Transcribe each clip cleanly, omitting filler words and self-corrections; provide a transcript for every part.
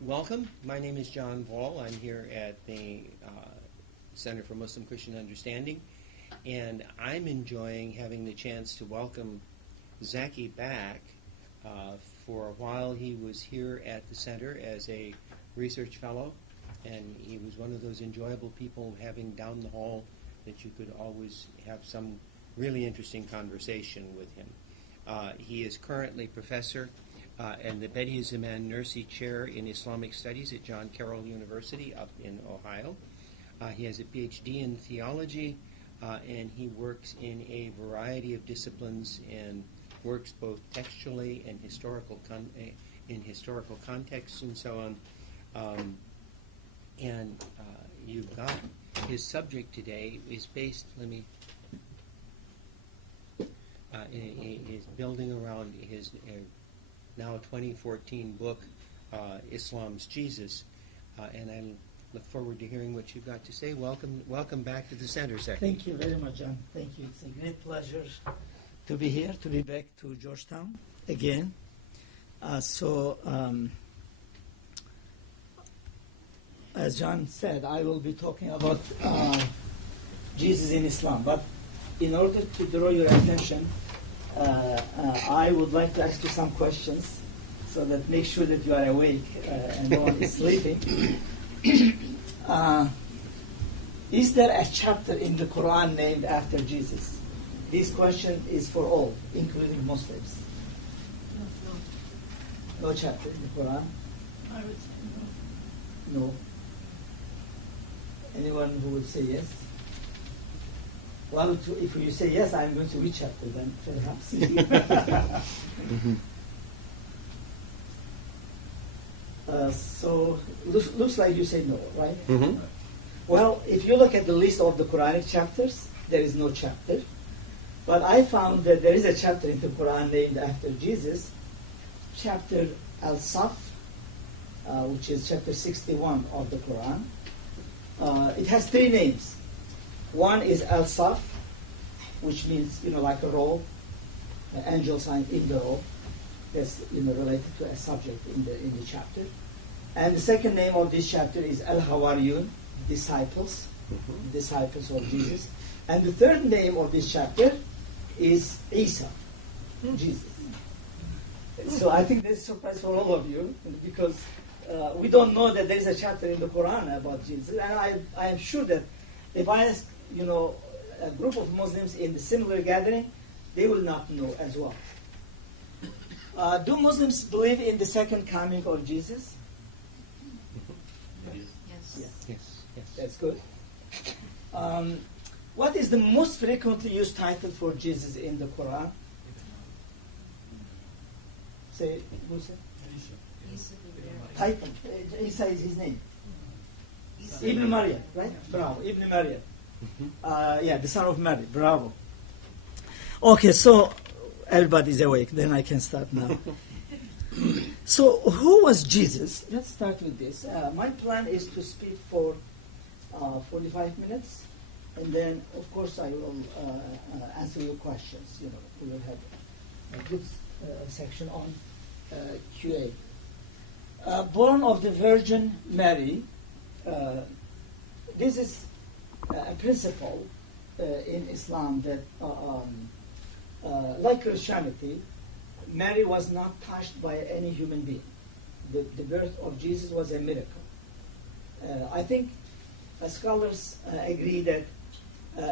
Welcome. My name is John Ball. I'm here at the Center for Muslim Christian Understanding, and I'm enjoying having the chance to welcome Zeki back. For a while, he was here at the center as a research fellow, and he was one of those enjoyable people having down the hall that you could always have some really interesting conversation with him. He is currently professor and the Bedi Zaman Nursi Chair in Islamic Studies at John Carroll University up in Ohio. He has a PhD in theology, and he works in a variety of disciplines and works both textually and in historical contexts and so on. You've got his subject today is based. Is building around his now 2014 book, Islam's Jesus, and I look forward to hearing what you've got to say. Welcome back to the center, Zeki. Thank you very much, John. Thank you. It's a great pleasure to be here, to be back to Georgetown again. As John said, I will be talking about Jesus in Islam. But in order to draw your attention, I would like to ask you some questions so that make sure that you are awake and no one is sleeping. Is there a chapter in the Qur'an named after Jesus? This question is for all, including Muslims. No chapter in the Quran? I would say no. No. Anyone who would say yes? Well, if you say yes, I'm going to which chapter then, perhaps? So, looks like you say no, right? Mm-hmm. Well, if you look at the list of the Quranic chapters, there is no chapter. But I found that there is a chapter in the Quran named after Jesus, chapter Al-Saf, which is chapter 61 of the Quran. It has three names. One is Al-Saf, which means, like a roll, an angel sign in the roll. That's, related to a subject in the chapter. And the second name of this chapter is Al-Hawariyun, disciples, disciples of Jesus. And the third name of this chapter is Isa, Jesus. So I think this is a surprise for all of you, because we don't know that there is a chapter in the Quran about Jesus. And I am sure that if I ask, a group of Muslims in the similar gathering, they will not know as well. Do Muslims believe in the second coming of Jesus? Yes. That's good. What is the most frequently used title for Jesus in the Quran? Say, who said? Title. Isa is his name. Ibn Maryam, right? Bravo. Ibn Maryam. The son of Mary. Bravo. Okay, so everybody's awake. Then I can start now. So, who was Jesus? Let's start with this. My plan is to speak for 45 minutes, and then, of course, I will answer your questions. We will have a good section on QA. Born of the Virgin Mary. This is a principle in Islam that, like Christianity, Mary was not touched by any human being. The birth of Jesus was a miracle. I think scholars agree that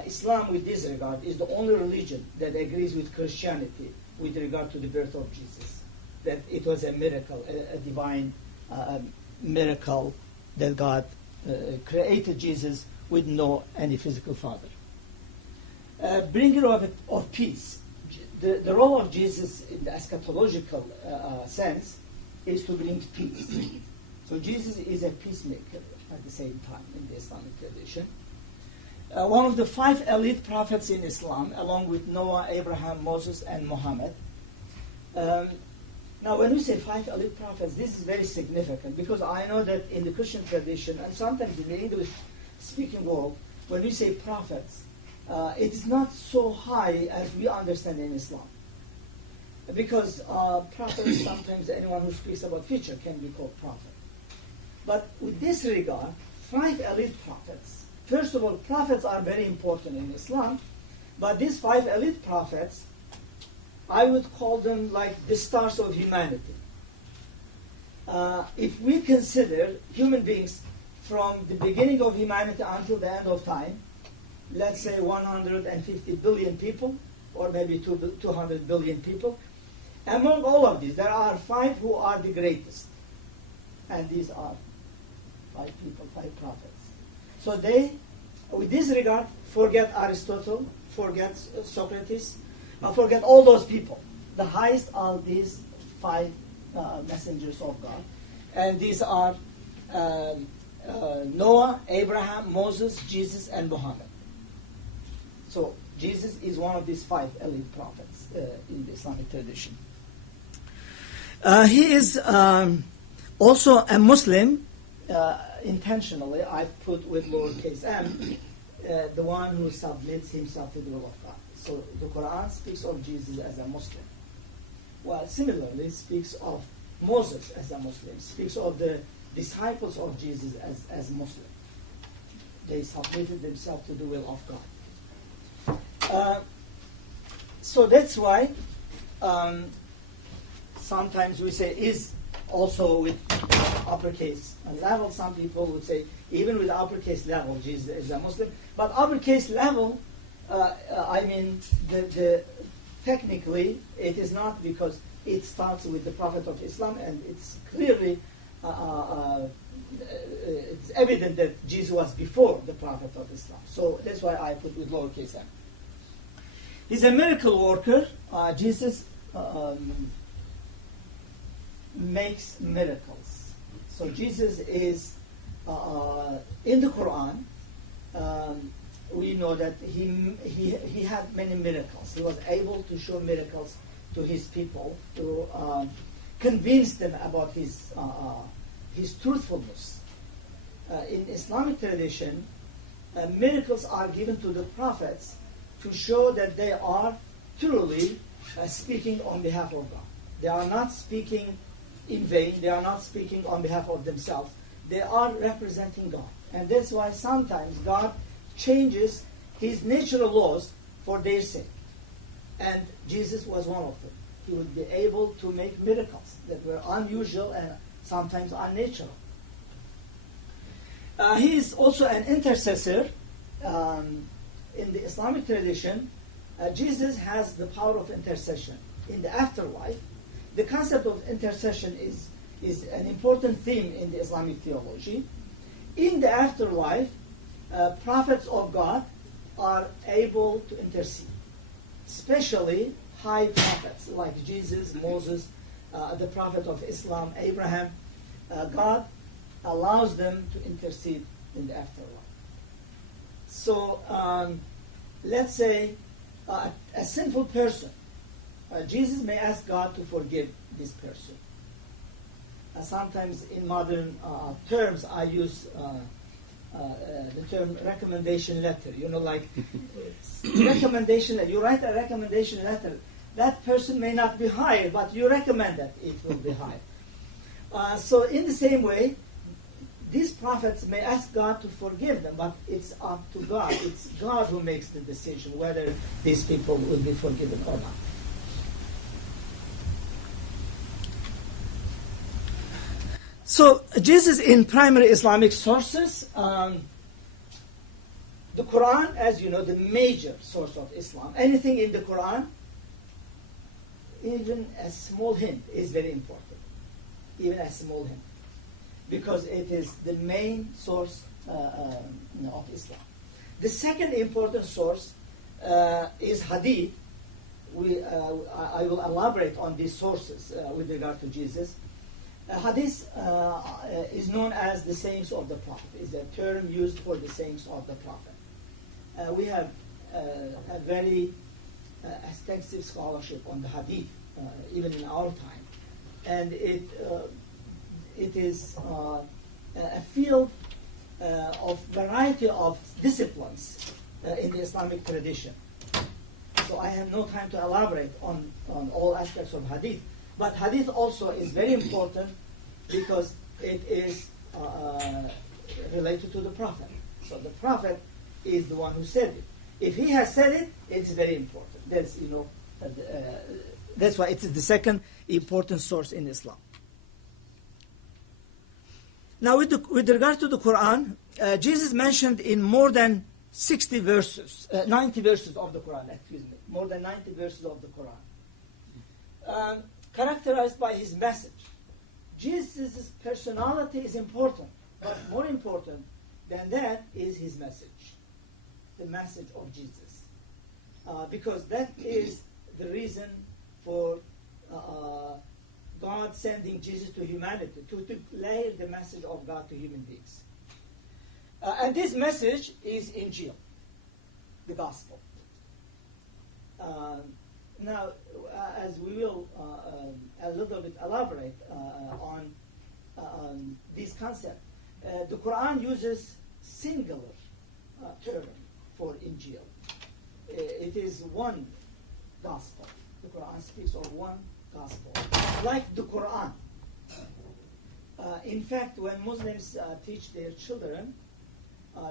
Islam, with this regard, is the only religion that agrees with Christianity with regard to the birth of Jesus. That it was a miracle, a divine miracle, that God created Jesus with no any physical father. Bringer of peace. The role of Jesus in the eschatological sense is to bring peace. So Jesus is a peacemaker at the same time in the Islamic tradition. One of the 5 elite prophets in Islam, along with Noah, Abraham, Moses, and Muhammad. Now, when we say 5 elite prophets, this is very significant, because I know that in the Christian tradition, and sometimes in the English-speaking world, when we say prophets, it is not so high as we understand in Islam. because prophets, sometimes anyone who speaks about future can be called prophet. But with this regard, 5 elite prophets. First of all, prophets are very important in Islam, but these 5 elite prophets, I would call them like the stars of humanity. If we consider human beings from the beginning of humanity until the end of time, let's say 150 billion people, or maybe 200 billion people, among all of these, there are 5 who are the greatest. And these are 5 people, 5 prophets. So they, with this regard, forget Aristotle, forget Socrates, forget all those people. The highest are these 5 messengers of God. And these are Noah, Abraham, Moses, Jesus, and Muhammad. So Jesus is one of these 5 elite prophets in the Islamic tradition. He is also a Muslim. Intentionally, I put with lowercase m, the one who submits himself to the will of God. So the Qur'an speaks of Jesus as a Muslim. Well, similarly, it speaks of Moses as a Muslim, speaks of the disciples of Jesus as Muslim. They submitted themselves to the will of God. So that's why sometimes we say is also with uppercase level. Some people would say even with uppercase level Jesus is a Muslim. But uppercase level, I mean, the technically it is not, because it starts with the Prophet of Islam, and it's clearly it's evident that Jesus was before the Prophet of Islam. So that's why I put with lowercase m. He's a miracle worker. Jesus makes miracles. So Jesus is in the Quran. We know that he had many miracles. He was able to show miracles to his people, to convince them about his truthfulness. In Islamic tradition, miracles are given to the prophets to show that they are truly speaking on behalf of God. They are not speaking in vain. They are not speaking on behalf of themselves. They are representing God. And that's why sometimes God changes his natural laws for their sake. And Jesus was one of them. He would be able to make miracles that were unusual and sometimes unnatural. He is also an intercessor. In the Islamic tradition, Jesus has the power of intercession. In the afterlife, the concept of intercession is an important theme in the Islamic theology. In the afterlife, prophets of God are able to intercede, especially high prophets like Jesus, Moses, the Prophet of Islam, Abraham. God allows them to intercede in the afterlife. So let's say a sinful person, Jesus may ask God to forgive this person. Sometimes in modern terms, I use the term recommendation letter. You know, like recommendation letter. You write a recommendation letter. That person may not be hired, but you recommend that it will be hired. So in the same way, these prophets may ask God to forgive them, but it's up to God. It's God who makes the decision whether these people will be forgiven or not. So Jesus in primary Islamic sources, the Quran, as you know, the major source of Islam. Anything in the Quran, even a small hint is very important. Even a small hint. Because it is the main source of Islam. The second important source is Hadith. I will elaborate on these sources with regard to Jesus. Hadith is known as the sayings of the Prophet. It's a term used for the sayings of the Prophet. We have a very extensive scholarship on the Hadith, even in our time. And it is a field of variety of disciplines in the Islamic tradition. So I have no time to elaborate on all aspects of hadith. But hadith also is very important because it is related to the Prophet. So the Prophet is the one who said it. If he has said it, it's very important. That's why it is the second important source in Islam. Now, with regard to the Quran, Jesus mentioned in more than 90 verses of the Quran, more than 90 verses of the Quran, characterized by his message. Jesus' personality is important, but more important than that is his message, the message of Jesus. Because that is the reason for God sending Jesus to humanity, to declare the message of God to human beings. And this message is Injil, the gospel. Now, as we will a little bit elaborate on this concept, the Quran uses singular term for Injil. It is one gospel. The Quran speaks of one gospel, like the Quran. In fact, when Muslims teach their children,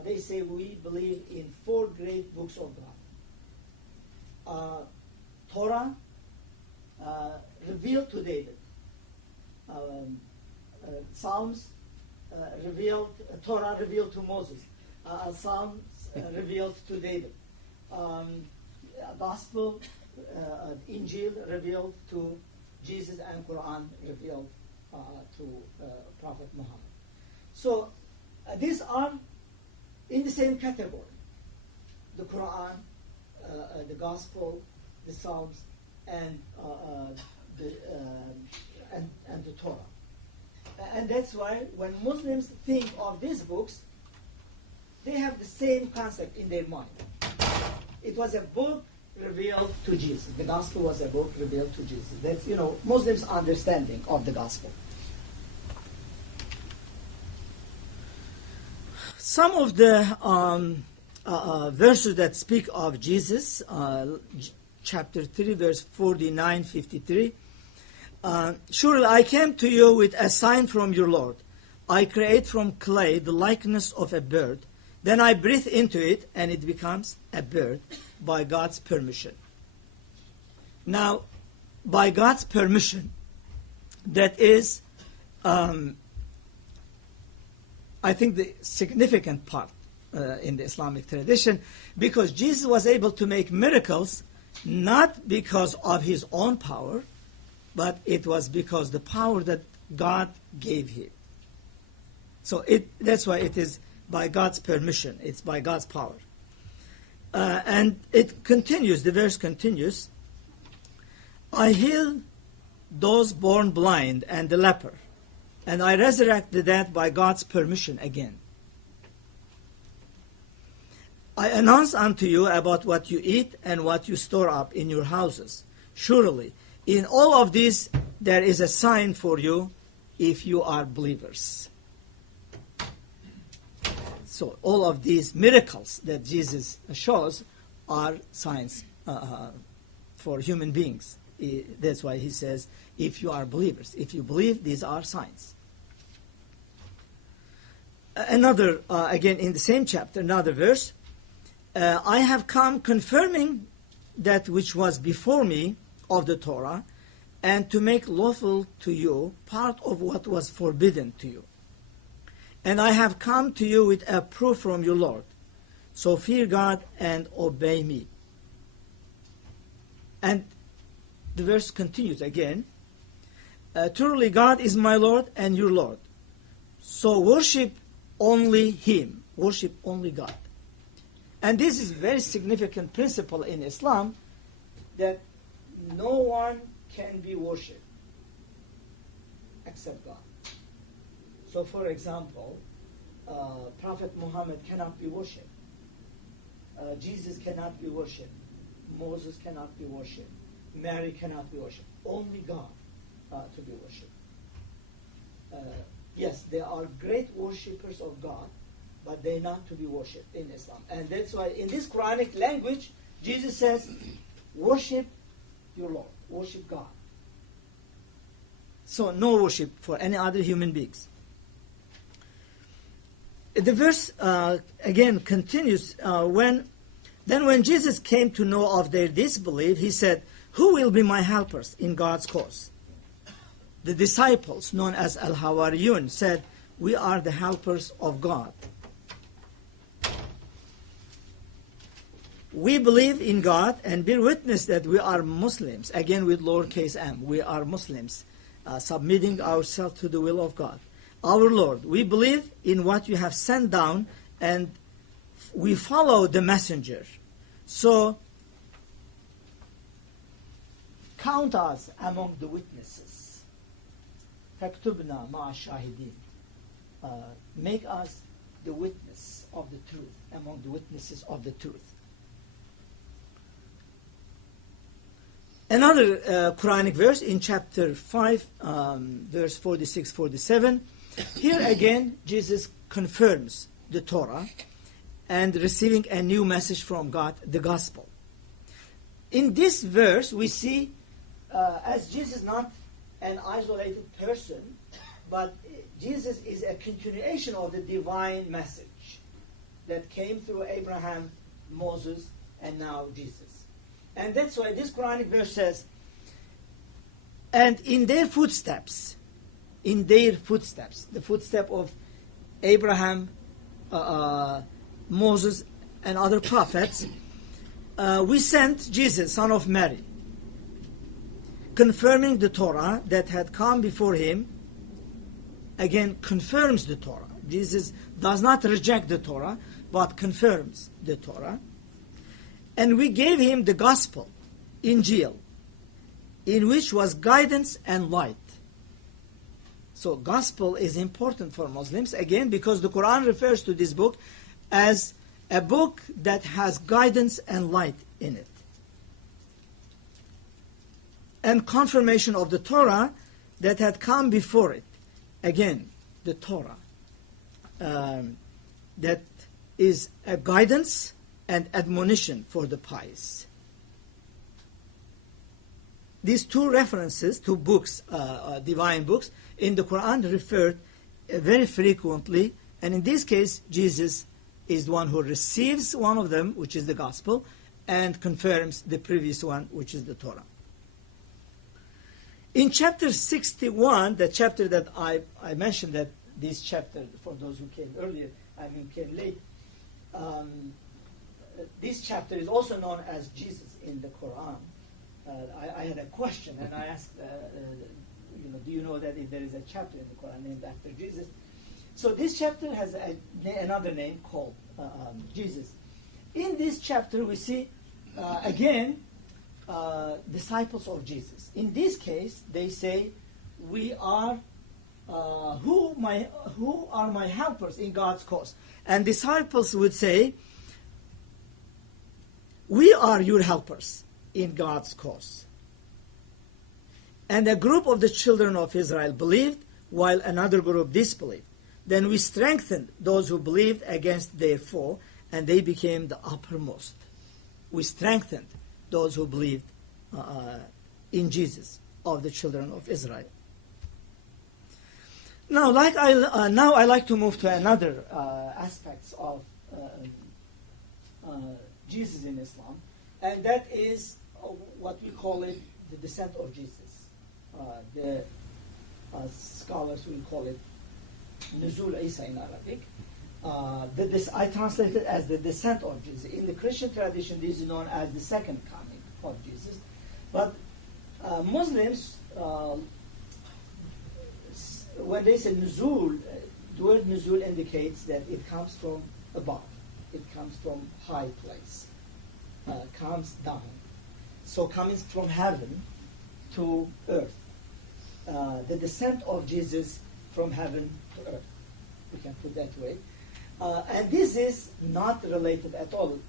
they say we believe in 4 great books of God. Torah, revealed to David. Psalms, Torah revealed to Moses. Psalms revealed to David. Gospel, Injil revealed to Jesus, and Quran revealed to Prophet Muhammad. So these are in the same category: the Quran, the Gospel, the Psalms, and the Torah. And that's why when Muslims think of these books, they have the same concept in their mind. It was a book revealed to Jesus. The Gospel was a book revealed to Jesus. That's Muslims' understanding of the Gospel. Some of the verses that speak of Jesus, chapter 3, verse 49, 53. Surely I came to you with a sign from your Lord. I create from clay the likeness of a bird. Then I breathe into it, and it becomes a bird by God's permission. Now, by God's permission, that is, I think, the significant part in the Islamic tradition, because Jesus was able to make miracles not because of his own power, but it was because the power that God gave him. So that's why it is by God's permission. It's by God's power. And it continues, the verse continues, I heal those born blind and the leper, and I resurrect the dead by God's permission again. I announce unto you about what you eat and what you store up in your houses. Surely, in all of this, there is a sign for you if you are believers. So all of these miracles that Jesus shows are signs for human beings. That's why he says, if you are believers. If you believe, these are signs. Another, again in the same chapter, another verse. I have come confirming that which was before me of the Torah, and to make lawful to you part of what was forbidden to you. And I have come to you with a proof from your Lord. So fear God and obey me. And the verse continues again. Truly God is my Lord and your Lord. So worship only him. Worship only God. And this is a very significant principle in Islam, that no one can be worshipped except God. So, for example, Prophet Muhammad cannot be worshipped. Jesus cannot be worshipped. Moses cannot be worshipped. Mary cannot be worshipped. Only God to be worshipped. Yes, there are great worshippers of God, but they're not to be worshipped in Islam. And that's why in this Quranic language, Jesus says, worship your Lord, worship God. So no worship for any other human beings. The verse again continues, when Jesus came to know of their disbelief, he said, "Who will be my helpers in God's cause?" The disciples, known as Al-Hawariyun, said, "We are the helpers of God." We believe in God and bear witness that we are Muslims, again with lowercase m. We are Muslims, submitting ourselves to the will of God. Our Lord, we believe in what you have sent down, and we follow the messenger. So, count us among the witnesses. فَاكْتُبْنَا مَعَ الشَّاهِدِينَ. Make us the witness of the truth, among the witnesses of the truth. Another Quranic verse in chapter 5, verse 46-47. Here again, Jesus confirms the Torah and receiving a new message from God, the gospel. In this verse, we see as Jesus not an isolated person, but Jesus is a continuation of the divine message that came through Abraham, Moses, and now Jesus. And that's why this Quranic verse says, and in their footsteps, the footstep of Abraham, Moses, and other prophets, we sent Jesus, son of Mary, confirming the Torah that had come before him. Again, confirms the Torah. Jesus does not reject the Torah, but confirms the Torah. And we gave him the gospel, Injil, in which was guidance and light. So gospel is important for Muslims, again, because the Quran refers to this book as a book that has guidance and light in it. And confirmation of the Torah that had come before it. Again, the Torah. That is a guidance and admonition for the pious. These two references to books, divine books, in the Quran referred very frequently, and in this case, Jesus is the one who receives one of them, which is the gospel, and confirms the previous one, which is the Torah. In chapter 61, the chapter that I mentioned, that this chapter, for those who came earlier, came late, this chapter is also known as Jesus in the Quran. I had a question, and I asked, do you know that if there is a chapter in the Quran named after Jesus? So this chapter has another name called Jesus. In this chapter, we see, again, disciples of Jesus. In this case, they say, we are, who are my helpers in God's cause? And disciples would say, we are your helpers in God's cause. And a group of the children of Israel believed, while another group disbelieved. Then we strengthened those who believed against their foe, and they became the uppermost. We strengthened those who believed in Jesus, of the children of Israel. Now, I like to move to another aspects of Jesus in Islam, and that is what we call it the descent of Jesus. The scholars will call it Nuzul Isa in Arabic. I translate it as the descent of Jesus. In the Christian tradition, this is known as the second coming of Jesus. But Muslims, when they say Nuzul, the word Nuzul indicates that it comes from above. It comes from high place. Comes down. So coming from heaven to earth. The descent of Jesus from heaven to earth. We can put that way. And this is not related at all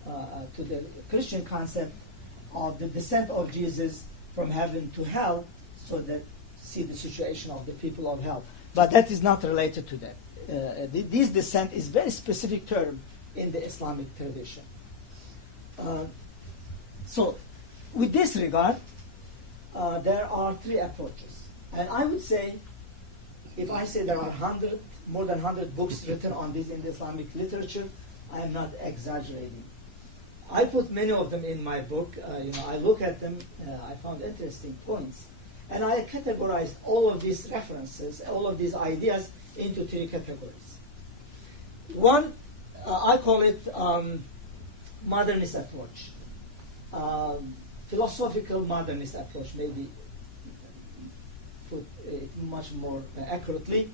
to the Christian concept of the descent of Jesus from heaven to hell, so that see the situation of the people of hell. But that is not related to that. This descent is a very specific term in the Islamic tradition. So with this regard, there are three approaches. And I would say, if I say there are more than 100 books written on this in the Islamic literature, I am not exaggerating. I put many of them in my book. I look at them, I found interesting points. And I categorized all of these references, all of these ideas into three categories. One, I call it modernist approach. Philosophical modernist approach, maybe put it much more accurately.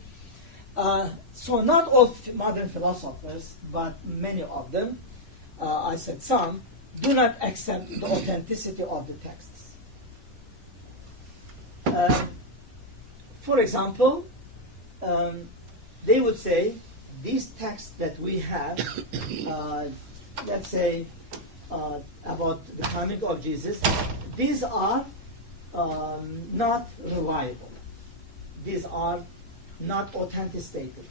So not all modern philosophers, but many of them, I said some, do not accept the authenticity of the texts. For example, they would say these texts that we have, let's say about the coming of Jesus, these are not reliable. These are not authenticated.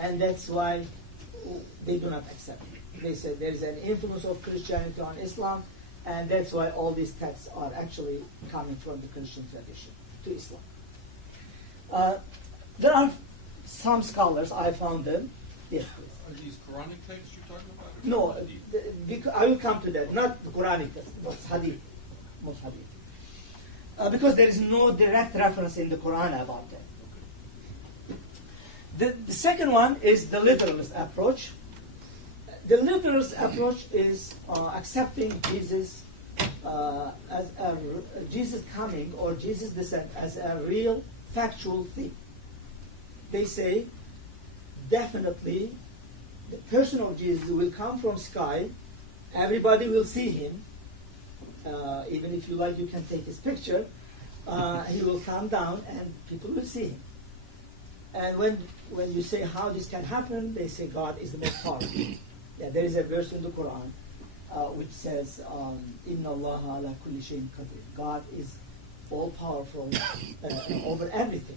And that's why they do not accept it. They say there is an influence of Christianity on Islam, and that's why all these texts are actually coming from the Christian tradition to Islam. There are some scholars, I found them. Yes. Are these Quranic texts you're talking about? No, I will come to that. Not the Quranic text, but Hadith. Most Hadith. Because there is no direct reference in the Quran about that. The second one is the literalist approach. The literalist approach is accepting Jesus as Jesus coming or Jesus descent as a real factual thing. They say definitely the person of Jesus will come from sky. Everybody will see him. Even if you like, you can take his picture. He will come down and people will see him. And when you say how this can happen, they say God is the most powerful. Yeah, there is a verse in the Quran which says, Inna Allah ala kulli shayin qadir. God is all powerful over everything.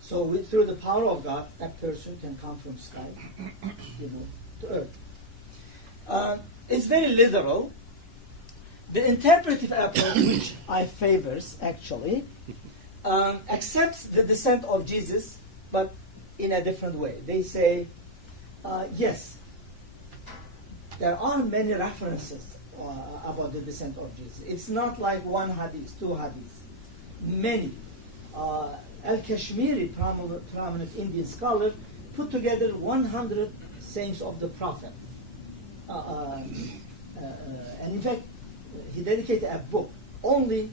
So through the power of God, that person can come from sky, to earth. It's very literal. The interpretive approach, which I favors actually, accepts the descent of Jesus, but in a different way. They say, yes, there are many references about the descent of Jesus. It's not like one hadith, two hadiths. Many. Al-Kashmiri, prominent Indian scholar, put together 100 sayings of the Prophet. And in fact, he dedicated a book only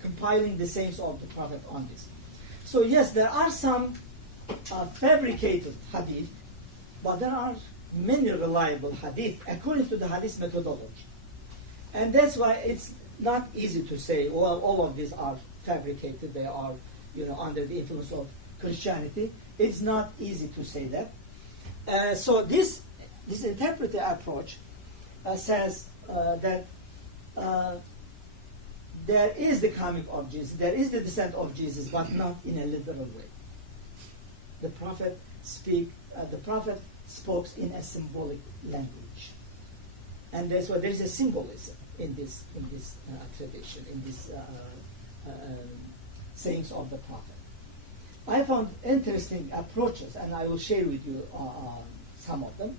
compiling the sayings of the Prophet on this. So yes, there are some fabricated hadith, but there are many reliable hadith according to the hadith methodology. And that's why it's not easy to say, well, all of these are fabricated, they are under the influence of Christianity. It's not easy to say that. So this interpretive approach says that there is the coming of Jesus, there is the descent of Jesus, but not in a literal way. The prophet spoke in a symbolic language, and that's why there is a symbolism in this tradition, in this sayings of the prophet. I found interesting approaches, and I will share with you some of them.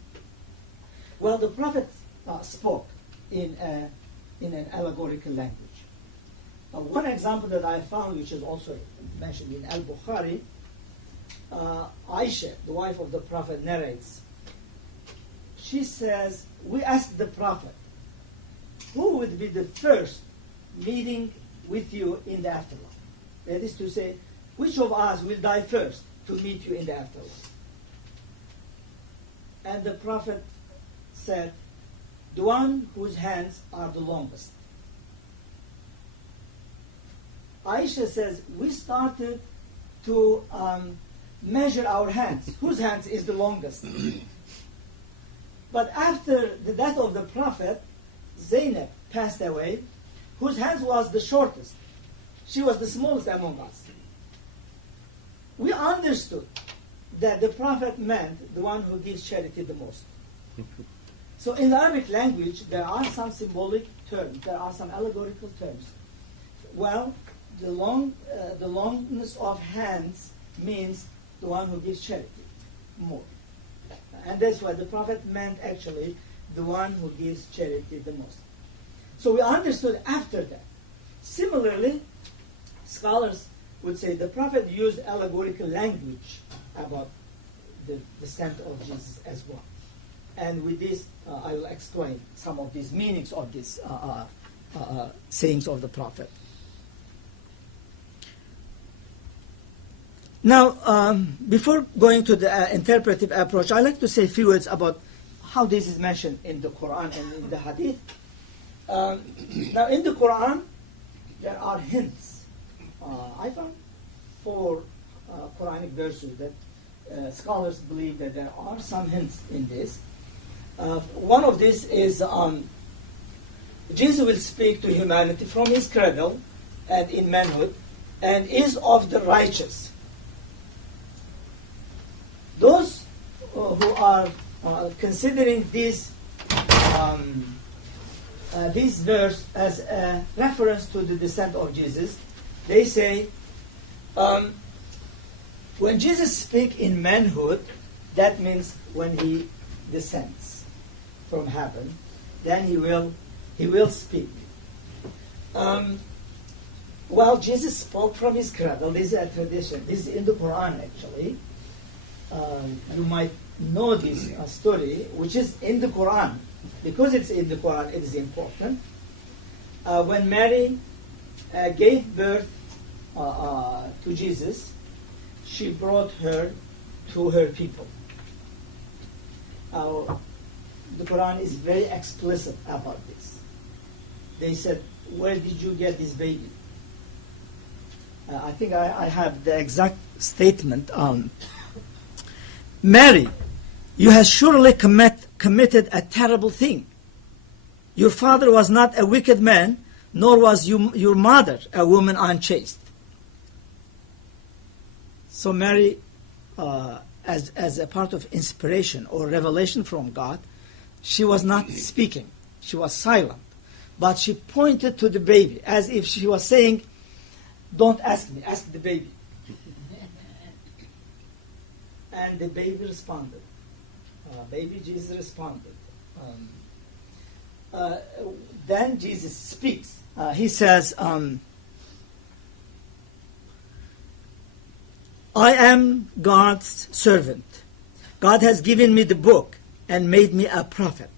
Well, the prophet spoke in an allegorical language. One example that I found, which is also mentioned in Al-Bukhari, Aisha, the wife of the Prophet, narrates. She says, we asked the Prophet, who would be the first meeting with you in the afterlife? That is to say, which of us will die first to meet you in the afterlife? And the Prophet said, the one whose hands are the longest. Aisha says, we started to measure our hands. Whose hands is the longest? But after the death of the Prophet, Zainab passed away, whose hands was the shortest. She was the smallest among us. We understood that the Prophet meant the one who gives charity the most. So in the Arabic language, there are some symbolic terms. There are some allegorical terms. Well, the longness of hands means the one who gives charity more. And that's why the prophet meant actually the one who gives charity the most. So we understood after that. Similarly, scholars would say the prophet used allegorical language about the descent of Jesus as well. And with this, I will explain some of these meanings of these sayings of the prophet. Now, before going to the interpretive approach, I'd like to say a few words about how this is mentioned in the Quran and in the Hadith. Now, in the Quran, there are hints. I found 4 Quranic verses that scholars believe that there are some hints in this. One of these is Jesus will speak to humanity from his cradle and in manhood, and is of the righteous. Those who are considering this verse as a reference to the descent of Jesus, they say, when Jesus speaks in manhood, that means when he descends from heaven, then he will speak. Well, Jesus spoke from his cradle. This is a tradition. This is in the Quran, actually. You might know this story, which is in the Quran. Because it's in the Quran, it is important. When Mary gave birth to Jesus, she brought her to her people. The Quran is very explicit about this. They said, "Where did you get this baby?" I think I have the exact statement. Mary, you have surely committed a terrible thing. Your father was not a wicked man, nor was your mother a woman unchaste. So Mary, as a part of inspiration or revelation from God, she was not speaking. She was silent. But she pointed to the baby as if she was saying, "Don't ask me, ask the baby." And the baby responded. Baby Jesus responded. Then Jesus speaks. He says, "I am God's servant. God has given me the book and made me a prophet,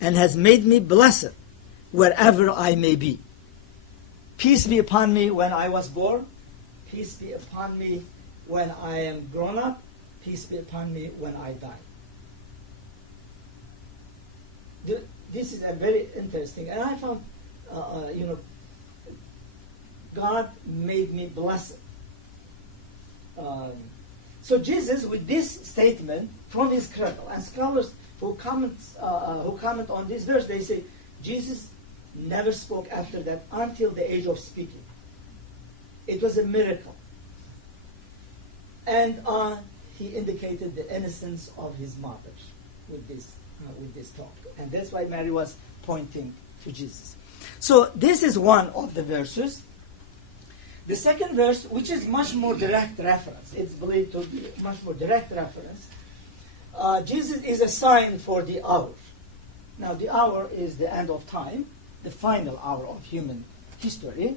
and has made me blessed wherever I may be. Peace be upon me when I was born. Peace be upon me when I am grown up. Peace be upon me when I die." This is a very interesting, and I found, God made me blessed. So Jesus, with this statement from his cradle, and scholars who comment on this verse, they say Jesus never spoke after that until the age of speaking. It was a miracle, and he indicated the innocence of his mother with this talk, and that's why Mary was pointing to Jesus. So this is one of the verses. The second verse, which is much more direct reference, it's believed to be much more direct reference. Jesus is a sign for the hour. Now, the hour is the end of time, the final hour of human history,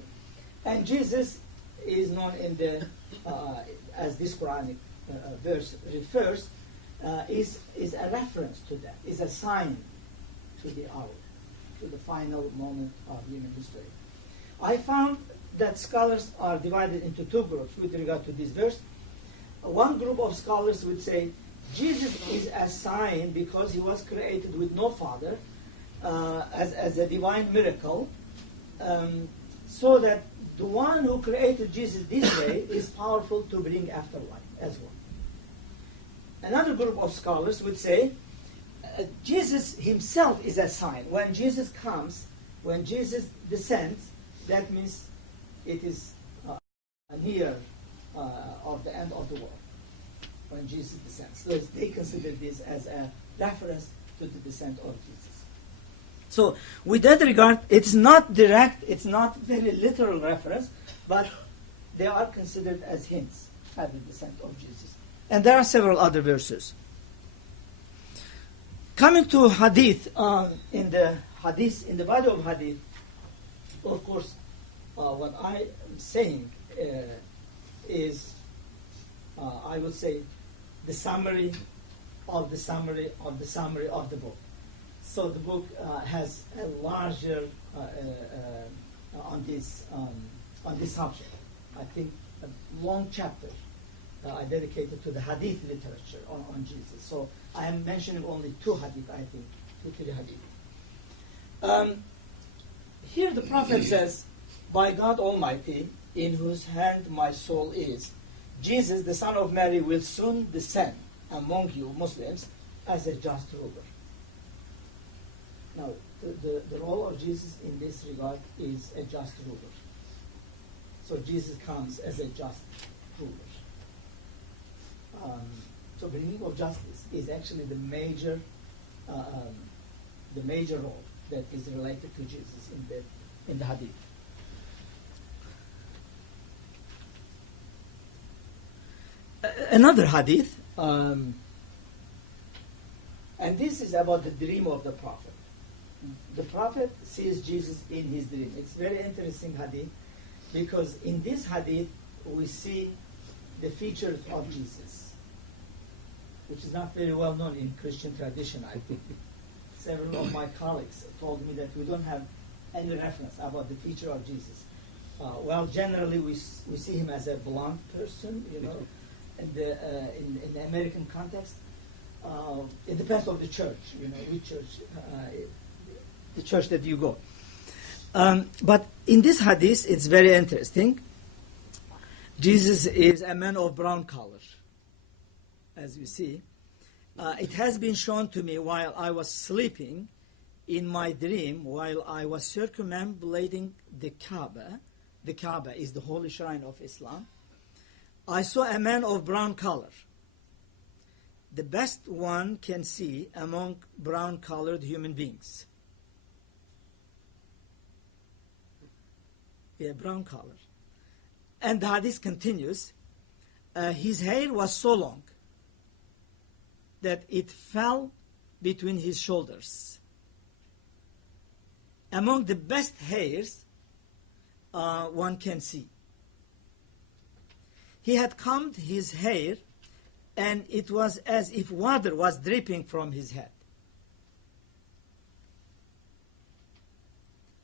and Jesus is known in the as this Quranic verse refers, is a reference to that, is a sign to the hour, to the final moment of human history. I found that scholars are divided into 2 groups with regard to this verse. One group of scholars would say Jesus is a sign because he was created with no father, as a divine miracle, so that the one who created Jesus this way is powerful to bring afterlife as well. Another group of scholars would say Jesus himself is a sign. When Jesus comes, when Jesus descends, that means it is near of the end of the world, when Jesus descends. So they consider this as a reference to the descent of Jesus. So with that regard, it's not direct, it's not very literal reference, but they are considered as hints at the descent of Jesus. And there are several other verses. Coming to hadith, in the body of hadith, of course, what I am saying is, I would say, the summary of the summary of the summary of the book. So the book has a larger on this subject. I think a long chapter I dedicated to the hadith literature on Jesus. So I am mentioning only two hadith, I think, two, three hadith. Here the Prophet says, "By God Almighty, in whose hand my soul is, Jesus, the son of Mary, will soon descend among you Muslims as a just ruler." Now, the role of Jesus in this regard is a just ruler. So Jesus comes as a just ruler. So bringing of justice is actually the major role that is related to Jesus in the hadith. Another hadith, and this is about the dream of the Prophet. The Prophet sees Jesus in his dream. It's very interesting hadith because in this hadith we see the features of Jesus, which is not very well known in Christian tradition, I think. Several of my colleagues told me that we don't have any reference about the feature of Jesus. Well, generally we see him as a blonde person, you know, in the American context. It depends on the church, you know, which church, the church that you go. But in this hadith, it's very interesting. Jesus is a man of brown color, as you see. It has been shown to me while I was sleeping in my dream, while I was circumambulating the Kaaba. The Kaaba is the holy shrine of Islam. I saw a man of brown color. The best one can see among brown-colored human beings. Yeah, brown color. And the hadith continues. His hair was so long that it fell between his shoulders. Among the best hairs one can see. He had combed his hair, and it was as if water was dripping from his head.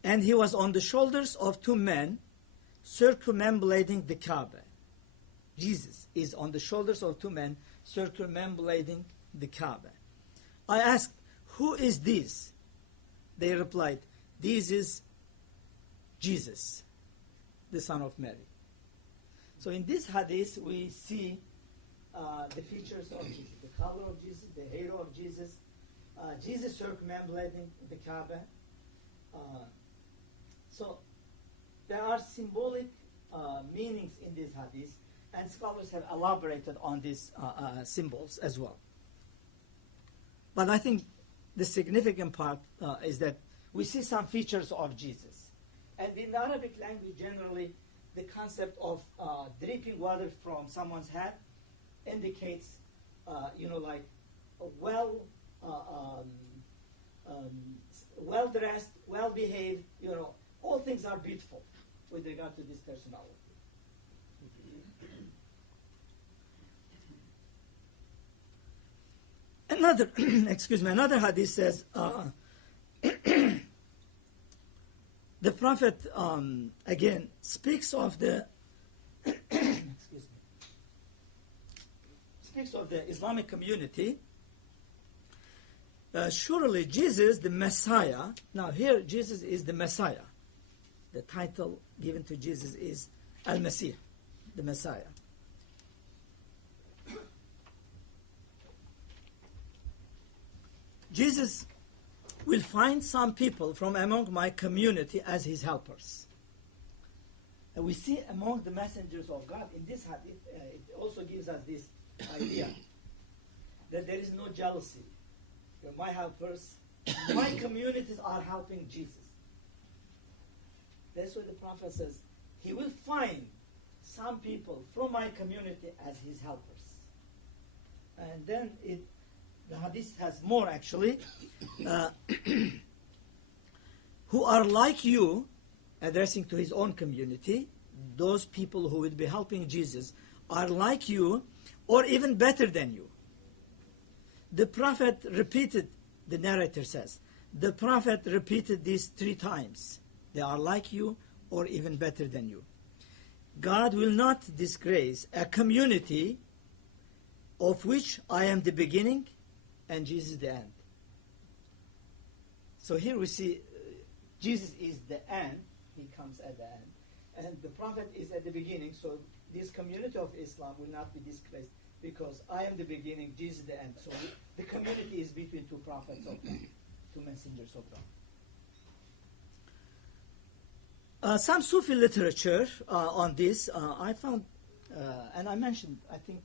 And he was on the shoulders of two men circumambulating the Kaaba. Jesus is on the shoulders of two men circumambulating the Kaaba. I asked, "Who is this?" They replied, "This is Jesus, the son of Mary." So in this hadith, we see the features of Jesus, the color of Jesus, the hair of Jesus, Jesus circumambulating the Kaaba. So there are symbolic meanings in this hadith, and scholars have elaborated on these symbols as well. But I think the significant part is that we see some features of Jesus. And in the Arabic language, generally, the concept of dripping water from someone's head indicates, like a well-dressed, well-behaved, all things are beautiful with regard to this personality. Another hadith says, the Prophet again speaks of the Islamic community. Surely Jesus, the Messiah. Now here, Jesus is the Messiah. The title given to Jesus is Al-Masih, the Messiah. Jesus will find some people from among my community as his helpers. And we see among the messengers of God in this hadith, it also gives us this idea that there is no jealousy. My helpers my communities are helping Jesus. That's what the Prophet says. He will find some people from my community as his helpers. And then the hadith has more actually. Who are like you, addressing to his own community, those people who will be helping Jesus are like you or even better than you. The Prophet repeated, the narrator says, the Prophet repeated this 3 times. They are like you or even better than you. God will not disgrace a community of which I am the beginning and Jesus the end. So here we see Jesus is the end. He comes at the end. And the Prophet is at the beginning. So this community of Islam will not be disgraced because I am the beginning, Jesus the end. So the community is between 2 prophets of God, 2 messengers of God. Some Sufi literature on this, I found, and I mentioned, I think,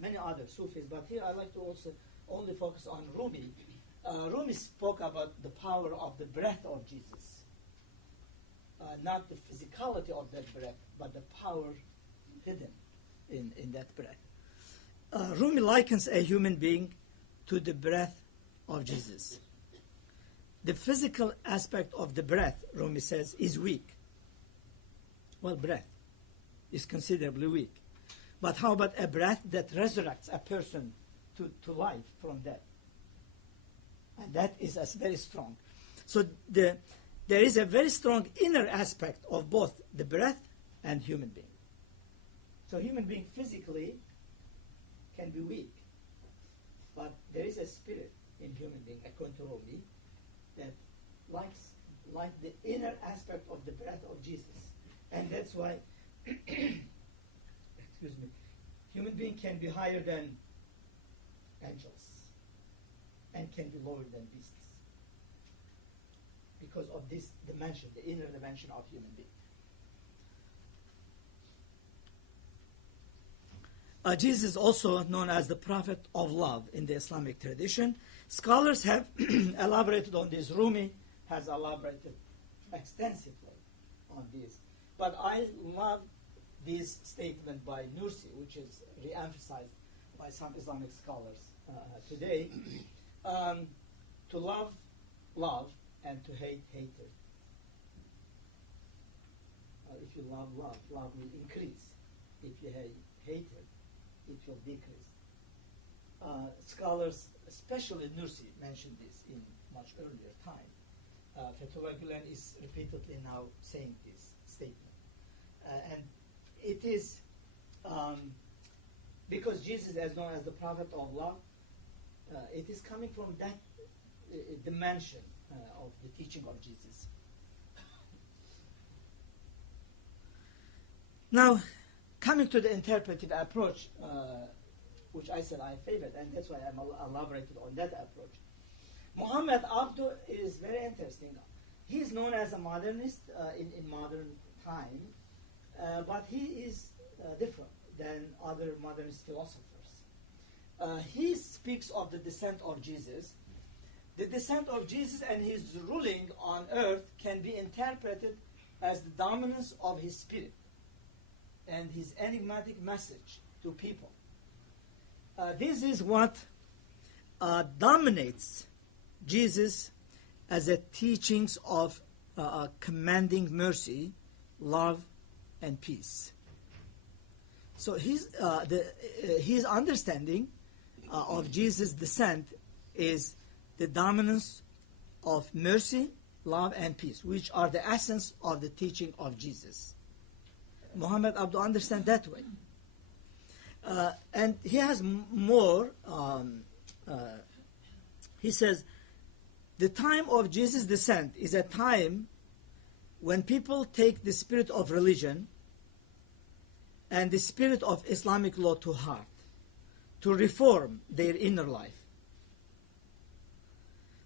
many other Sufis, but here I like to also only focus on Rumi. Rumi spoke about the power of the breath of Jesus. Not the physicality of that breath, but the power hidden in that breath. Rumi likens a human being to the breath of Jesus. The physical aspect of the breath, Rumi says, is weak. Well, breath is considerably weak. But how about a breath that resurrects a person to life from death? And that is very strong. So there is a very strong inner aspect of both the breath and human being. So human being physically can be weak. But there is a spirit in human being, according to Rumi, that likes like the inner aspect of the breath of Jesus. And that's why excuse me, human being can be higher than angels and can be lower than beasts because of this dimension, the inner dimension of human being. Jesus is also known as the prophet of love in the Islamic tradition. Scholars have elaborated on this. Rumi has elaborated extensively on this. But I love this statement by Nursi, which is re-emphasized by some Islamic scholars today. To love, love, and to hate, hatred. If you love, love will increase. If you hate, hatred, it will decrease. Scholars, especially Nursi, mentioned this in much earlier time. Fethullah Gülen is repeatedly now saying this statement. And it is because Jesus is known as the prophet of love, it is coming from that dimension of the teaching of Jesus. Now, coming to the interpretive approach, which I said I favored, and that's why I'm elaborated on that approach. Muhammad Abdu is very interesting. He is known as a modernist in modern time, but he is different than other modernist philosophers. He speaks of the descent of Jesus. The descent of Jesus and his ruling on earth can be interpreted as the dominance of his spirit and his enigmatic message to people. This is what dominates Jesus as a teachings of commanding mercy, love, and peace. So his understanding of Jesus' descent is the dominance of mercy, love, and peace, which are the essence of the teaching of Jesus. Muhammad Abdu understands that way. And he has more. He says, the time of Jesus' descent is a time when people take the spirit of religion and the spirit of Islamic law to heart, to reform their inner life,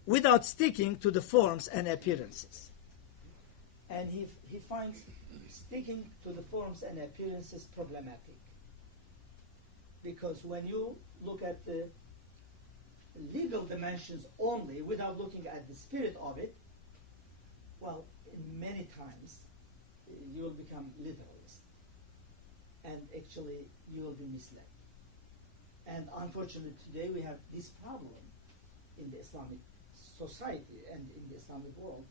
without sticking to the forms and appearances. And he finds sticking to the forms and appearances problematic. Because when you look at the legal dimensions only without looking at the spirit of it, well, many times you will become literalist. And actually you will be misled. And unfortunately today we have this problem in the Islamic society and in the Islamic world.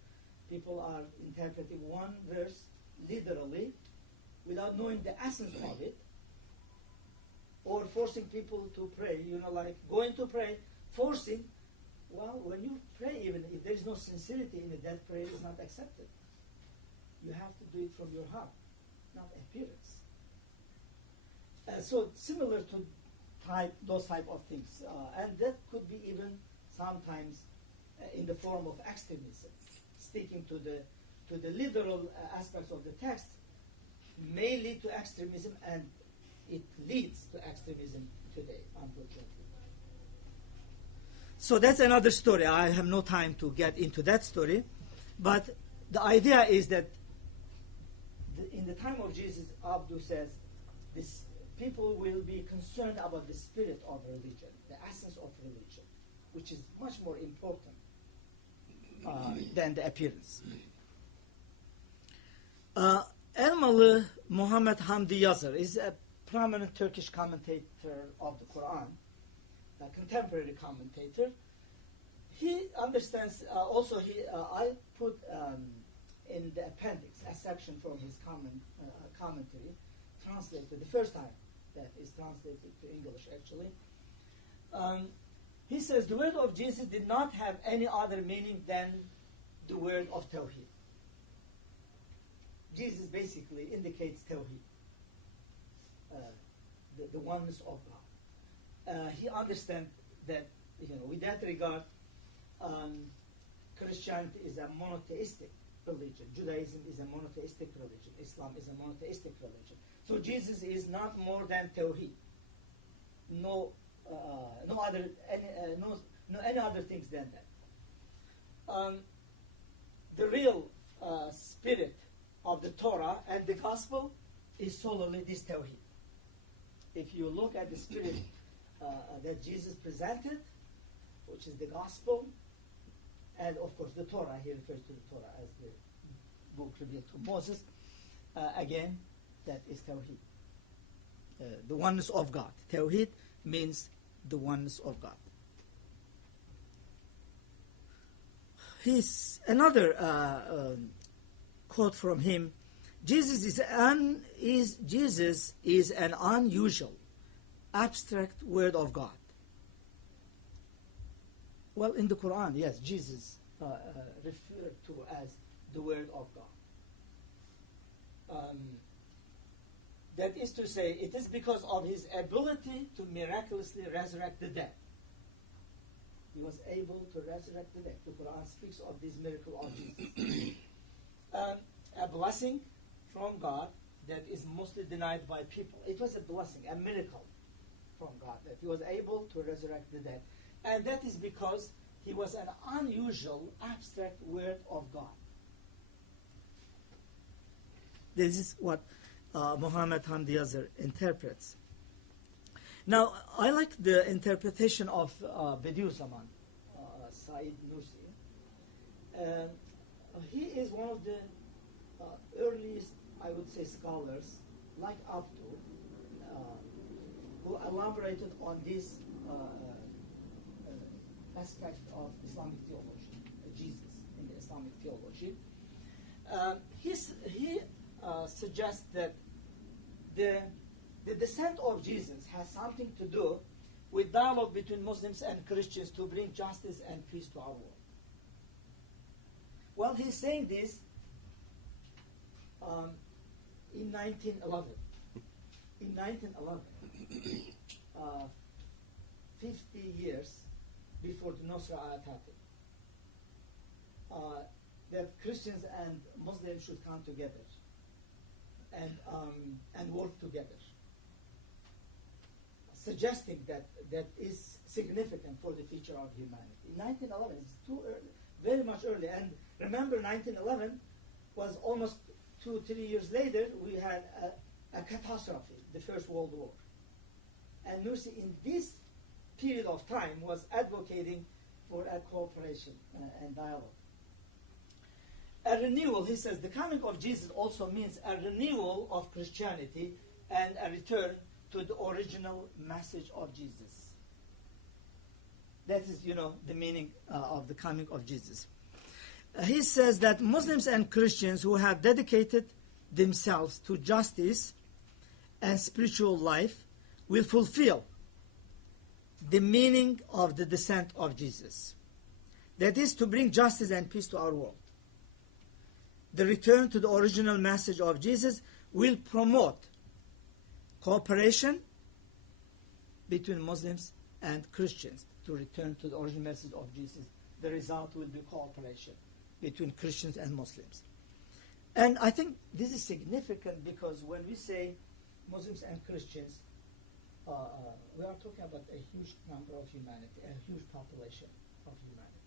People are interpreting one verse literally without knowing the essence of it, or forcing people to pray, like going to pray, forcing. Well, when you pray, even if there is no sincerity in it, that prayer is not accepted. You have to do it from your heart, not appearance. So similar to those type of things, and that could be even sometimes in the form of extremism, sticking to the literal aspects of the text may lead to extremism, and it leads to extremism today, unfortunately. So that's another story. I have no time to get into that story, but the idea is that in the time of Jesus, Abdu says, this people will be concerned about the spirit of religion, the essence of religion, which is much more important than the appearance. Elmalı Muhammed Hamdi Yazır is a prominent Turkish commentator of the Qur'an, a contemporary commentator. He understands, I put in the appendix a section from his commentary, translated, the first time that is translated to English actually. He says the word of Jesus did not have any other meaning than the word of Tawheed. Jesus basically indicates Tawheed, the oneness of God. He understands that, with that regard, Christianity is a monotheistic religion. Judaism is a monotheistic religion. Islam is a monotheistic religion. So Jesus is not more than Tawheed. No any other things than that. The real spirit of the Torah and the Gospel is solely this Tawheed. If you look at the spirit that Jesus presented, which is the Gospel, and of course the Torah, he refers to the Torah as the book revealed to Moses, again, that is Tawheed. The oneness of God. Tawheed means the oneness of God. Another quote from him: Jesus is an unusual, abstract word of God. Well, in the Quran, yes, Jesus referred to as the word of God. That is to say, it is because of his ability to miraculously resurrect the dead. He was able to resurrect the dead. The Quran speaks of this miracle of Jesus. A blessing from God that is mostly denied by people. It was a blessing, a miracle from God, that he was able to resurrect the dead. And that is because he was an unusual, abstract word of God. This is what Muhammad Hamdi Yazır interprets. Now, I like the interpretation of Bediüzzaman, Said Nursi. He is one of the earliest, I would say, scholars, like Abdu, who elaborated on this aspect of Islamic theology, Jesus in the Islamic theology. He suggests that the descent of Jesus has something to do with dialogue between Muslims and Christians to bring justice and peace to our world. Well, he's saying this in 1911. In 1911, 50 years before the Nusra al-Fatih, that Christians and Muslims should come together and work together, suggesting that is significant for the future of humanity. In 1911, it's too early, very much early. And remember, 1911 was almost 2-3 years later, we had a catastrophe, the First World War. And Nursi, in this period of time, was advocating for a cooperation and dialogue. A renewal, he says, the coming of Jesus also means a renewal of Christianity and a return to the original message of Jesus. That is, the meaning of the coming of Jesus. He says that Muslims and Christians who have dedicated themselves to justice and spiritual life will fulfill the meaning of the descent of Jesus. That is, to bring justice and peace to our world. The return to the original message of Jesus will promote cooperation between Muslims and Christians. To return to the original message of Jesus, the result will be cooperation between Christians and Muslims. And I think this is significant because when we say Muslims and Christians, we are talking about a huge number of humanity, a huge population of humanity.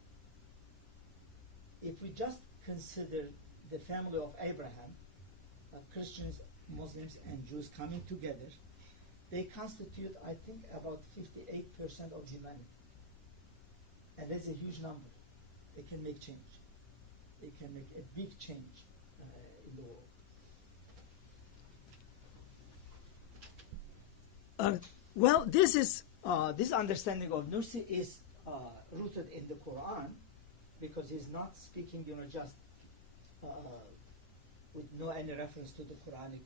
If we just consider the family of Abraham, Christians, Muslims, and Jews coming together, they constitute, I think, about 58% of humanity. And that's a huge number. They can make change. They can make a big change in the world. Well, this understanding of Nursi is rooted in the Quran, because he's not speaking, just with no any reference to the Quranic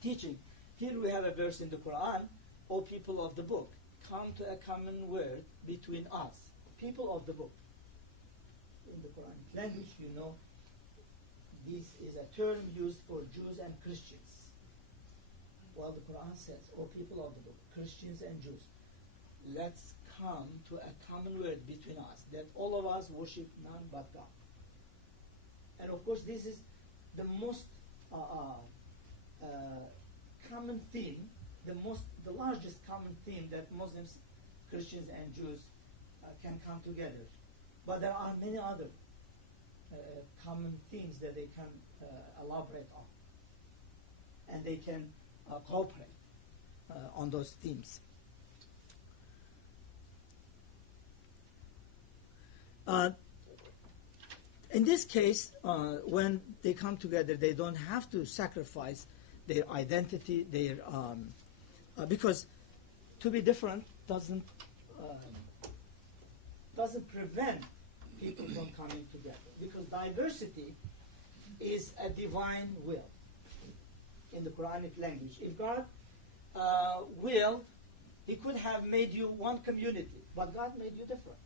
teaching. Here we have a verse in the Quran: "O people of the book, come to a common word between us." People of the book. In the Quranic language, this is a term used for Jews and Christians. While the Quran says, "O people of the book, Christians and Jews, let's come to a common word between us, that all of us worship none but God." And of course, this is the most common theme, the largest common theme that Muslims, Christians, and Jews can come together. But there are many other common themes that they can elaborate on, and they can cooperate on those themes. In this case, when they come together, they don't have to sacrifice their identity, because to be different doesn't prevent people from coming together. Because diversity is a divine will in the Quranic language. If God willed, He could have made you one community, but God made you different.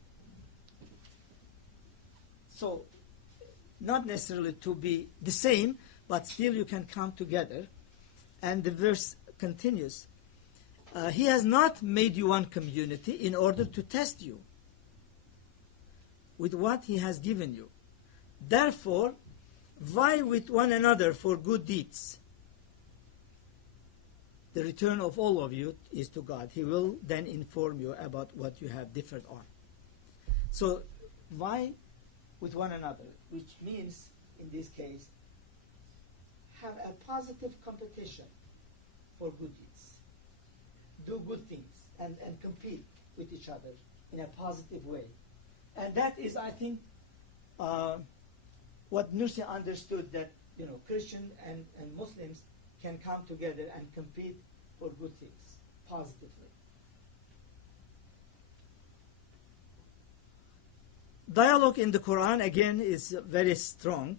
So, not necessarily to be the same, but still you can come together. And the verse continues, He has not made you one community in order to test you with what He has given you. Therefore, vie with one another for good deeds. The return of all of you is to God. He will then inform you about what you have differed on. So, vie with one another, which means, in this case, have a positive competition for good deeds. Do good things and compete with each other in a positive way. And that is, I think, what Nursi understood, that Christian and Muslims can come together and compete for good things positively. Dialogue in the Quran, again, is very strong.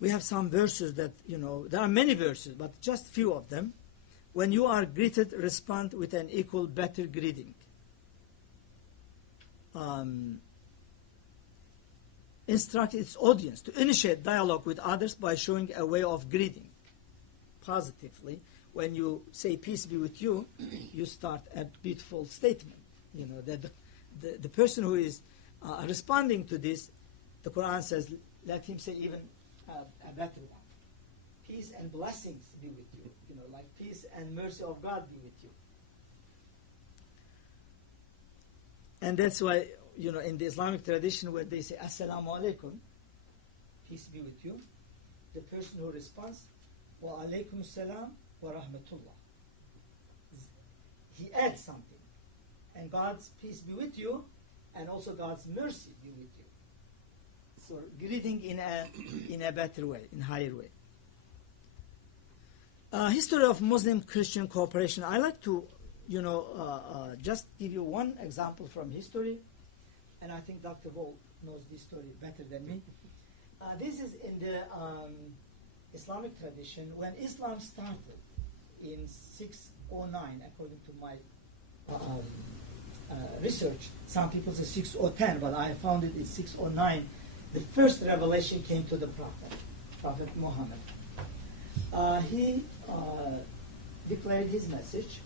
We have some verses that, there are many verses, but just few of them. When you are greeted, respond with an equal, better greeting. Instruct its audience to initiate dialogue with others by showing a way of greeting positively. When you say peace be with you, you start a beautiful statement. That the person who is responding to this, the Quran says, let him say even a better one. Peace and blessings be with you. Like peace and mercy of God be with you. And that's why, in the Islamic tradition where they say, Assalamu alaikum, peace be with you, the person who responds, wa alaikum salam wa rahmatullah. he adds something. And God's peace be with you, and also God's mercy be with you. So greeting in a better way, in higher way. History of Muslim-Christian cooperation. I like to, just give you one example from history, and I think Dr. Wall knows this story better than me. This is in the Islamic tradition. When Islam started in 609, according to my research, some people say 610, but I found it in 609. The first revelation came to the Prophet Muhammad. He declared his message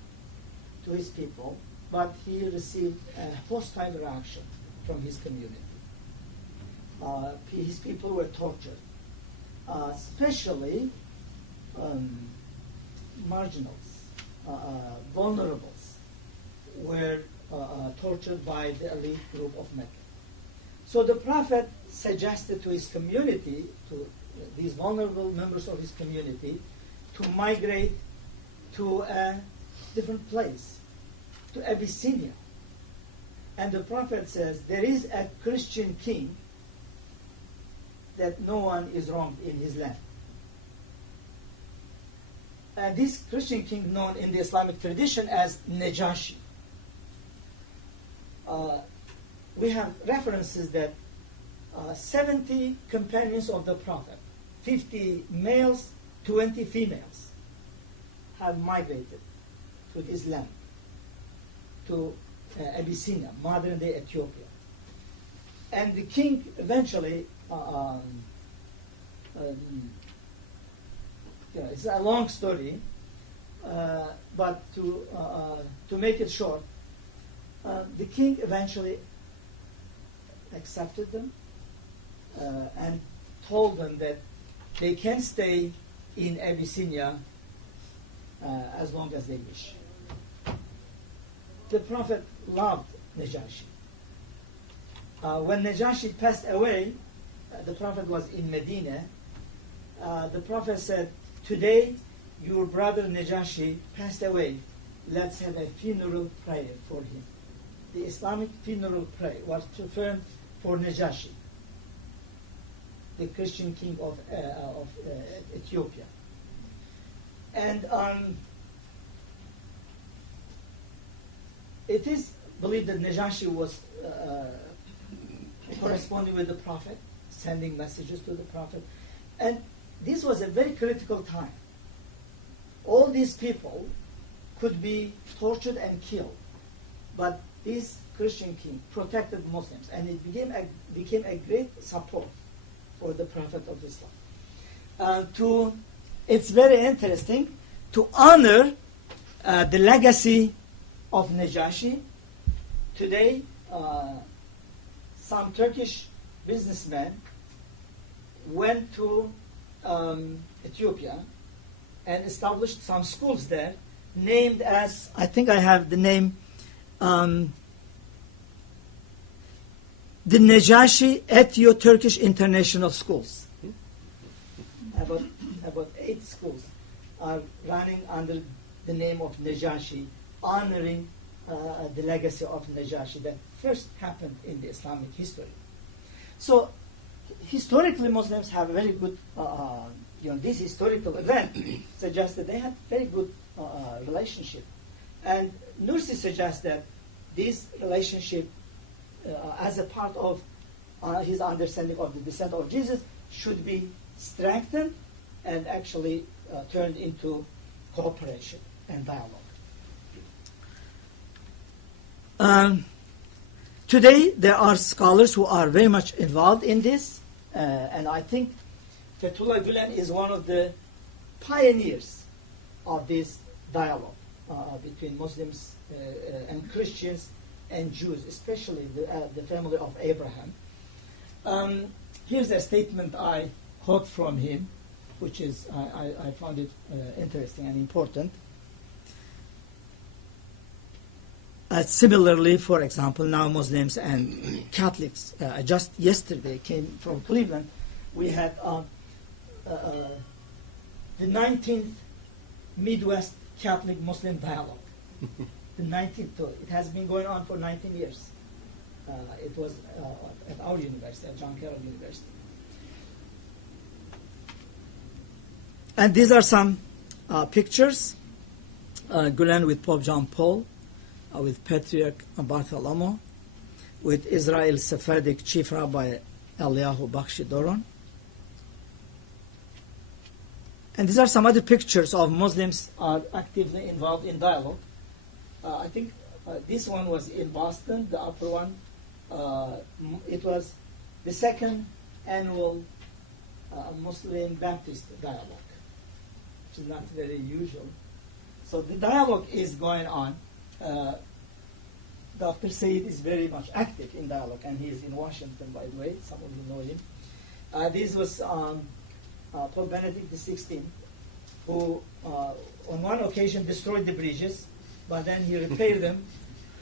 to his people, but he received a hostile reaction from his community. His people were tortured, especially marginals, vulnerables, were tortured by the elite group of Mecca. So the Prophet suggested to his community, to these vulnerable members of his community, to migrate to a different place, to Abyssinia. And the Prophet says, there is a Christian king that no one is wronged in his land. And this Christian king, known in the Islamic tradition as Najashi. We have references that 70 companions of the Prophet, 50 males, 20 females, have migrated to this land, to Abyssinia, modern-day Ethiopia. And the king eventually, it's a long story, but to make it short, the king eventually accepted them and told them that they can stay in Abyssinia as long as they wish. The Prophet loved Najashi. When Najashi passed away, the Prophet was in Medina. The Prophet said, today your brother Najashi passed away. Let's have a funeral prayer for him. The Islamic funeral prayer was performed for Najashi, the Christian king of Ethiopia. And it is believed that Najashi was corresponding with the Prophet, sending messages to the Prophet. And this was a very critical time. All these people could be tortured and killed, but this Christian king protected Muslims, and it became a great support for the Prophet of Islam. It's very interesting to honor the legacy of Najashi. Today, some Turkish businessmen went to Ethiopia and established some schools there, named as, I think I have the name, the Najashi Ethio-Turkish International Schools. About 8 schools are running under the name of Najashi, honoring the legacy of Najashi that first happened in the Islamic history. So, historically, Muslims have a very good, this historical event suggests that they had very good relationship. And Nursi suggests that this relationship, as a part of his understanding of the descent of Jesus, should be strengthened and actually turned into cooperation and dialogue. Today, there are scholars who are very much involved in this, and I think Fethullah Gülen is one of the pioneers of this dialogue between Muslims and Christians and Jews, especially the family of Abraham. Here's a statement I quote from him, which is, I found it interesting and important. Similarly, for example, now Muslims and Catholics, just yesterday came from Cleveland, we had the 19th Midwest Catholic Muslim Dialogue. It has been going on for 19 years. It was at our university, at John Carroll University. And these are some pictures. Gulen with Pope John Paul, with Patriarch Bartholomew, with Israel's Sephardic Chief Rabbi Eliyahu Bakshi Doron. And these are some other pictures of Muslims are actively involved in dialogue. I think this one was in Boston, the upper one. It was the second annual Muslim Baptist dialogue, which is not very usual. So the dialogue is going on. Dr. Said is very much active in dialogue, and he is in Washington, by the way. Some of you know him. This was Pope Benedict XVI, who on one occasion destroyed the bridges, but then he repaired them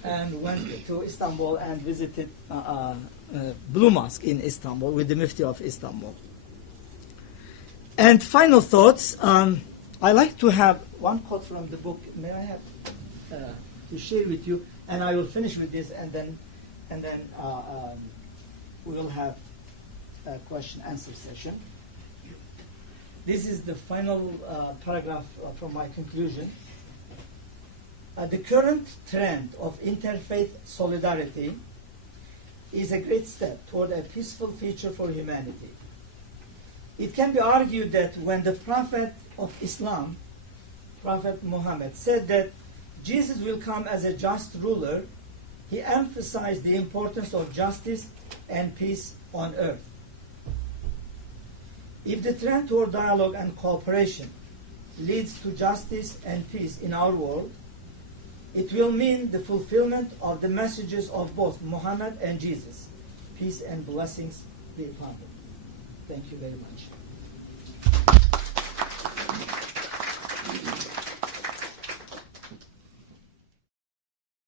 and went to Istanbul and visited Blue Mosque in Istanbul with the Mufti of Istanbul. And final thoughts. I like to have one quote from the book. May I have to share with you? And I will finish with this, and then we will have a question-answer session. This is the final paragraph from my conclusion. The current trend of interfaith solidarity is a great step toward a peaceful future for humanity. It can be argued that when the Prophet of Islam, Prophet Muhammad, said that Jesus will come as a just ruler, he emphasized the importance of justice and peace on earth. If the trend toward dialogue and cooperation leads to justice and peace in our world, it will mean the fulfillment of the messages of both Muhammad and Jesus. Peace and blessings be upon them. Thank you very much.